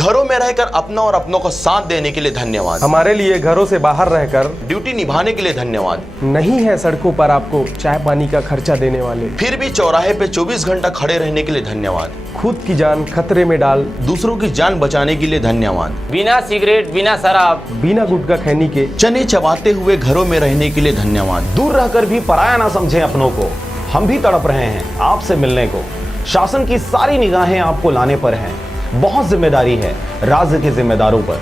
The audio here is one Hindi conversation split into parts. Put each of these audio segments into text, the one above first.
घरों में रहकर अपना और अपनों को साथ देने के लिए धन्यवाद। हमारे लिए घरों से बाहर रहकर ड्यूटी निभाने के लिए धन्यवाद। नहीं है सड़कों पर आपको चाय पानी का खर्चा देने वाले, फिर भी चौराहे पे 24 घंटा खड़े रहने के लिए धन्यवाद। खुद की जान खतरे में डाल दूसरों की जान बचाने के लिए धन्यवाद। बिना सिगरेट, बिना शराब, बिना गुटखा खैनी के चने चबाते हुए घरों में रहने के लिए धन्यवाद। दूर रहकर भी पराया ना समझें अपनों को। हम भी तड़प रहे हैं आपसे मिलने को। शासन की सारी निगाहें आपको लाने पर हैं। बहुत जिम्मेदारी है राज्य के जिम्मेदारों पर।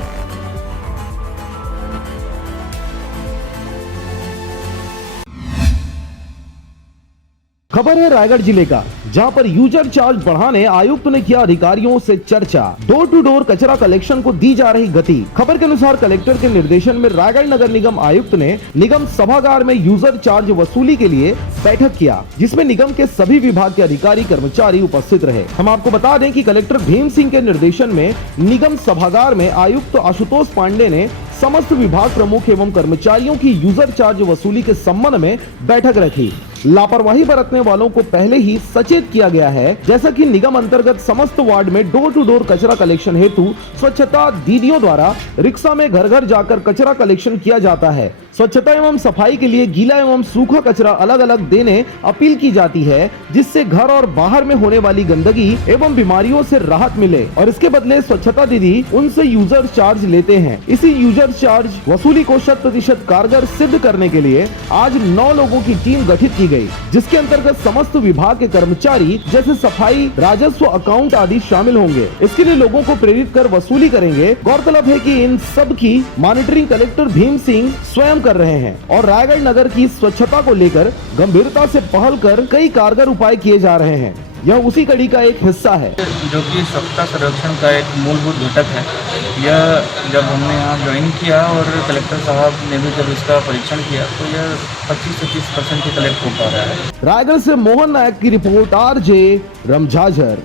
खबर है रायगढ़ जिले का, जहां पर यूजर चार्ज बढ़ाने आयुक्त ने किया अधिकारियों से चर्चा। डोर टू डोर कचरा कलेक्शन को दी जा रही गति। खबर के अनुसार कलेक्टर के निर्देशन में रायगढ़ नगर निगम आयुक्त ने निगम सभागार में यूजर चार्ज वसूली के लिए बैठक किया, जिसमें निगम के सभी विभाग के अधिकारी कर्मचारी उपस्थित रहे। हम आपको बता दें कि कलेक्टर भीम सिंह के निर्देशन में निगम सभागार में आयुक्त आशुतोष पांडे ने समस्त विभाग प्रमुख एवं कर्मचारियों की यूजर चार्ज वसूली के संबंध में बैठक रखी। लापरवाही बरतने वालों को पहले ही सचेत किया गया है, जैसा कि निगम अंतर्गत समस्त वार्ड में डोर टू डोर कचरा कलेक्शन हेतु स्वच्छता दीदियों द्वारा रिक्शा में घर घर जाकर कचरा कलेक्शन किया जाता है। स्वच्छता एवं सफाई के लिए गीला एवं सूखा कचरा अलग अलग देने अपील की जाती है, जिससे घर और बाहर में होने वाली गंदगी एवं बीमारियों से राहत मिले, और इसके बदले स्वच्छता दीदी उनसे यूजर चार्ज लेते हैं। इसी यूजर चार्ज वसूली को 100% कारगर सिद्ध करने के लिए आज 9 लोगों की टीम गठित की गई, जिसके अंतर्गत समस्त विभाग के कर्मचारी जैसे सफाई, राजस्व, अकाउंट आदि शामिल होंगे। इसके लिए लोगों को प्रेरित कर वसूली करेंगे। गौरतलब है कि इन सब की मॉनिटरिंग कलेक्टर भीम सिंह स्वयं कर रहे हैं और रायगढ़ नगर की स्वच्छता को लेकर गंभीरता से पहल कर कई कारगर उपाय किए जा रहे हैं। यह उसी कड़ी का एक हिस्सा है, जो कि स्वच्छता संरक्षण का एक मूलभूत घटक है। यह जब हमने यहाँ ज्वाइन किया और कलेक्टर साहब ने भी जब इसका परीक्षण किया तो यह 25-30% ही कलेक्ट हो पा रहा है। रायगढ़ से मोहन नायक की रिपोर्ट, RJ रमझाझर।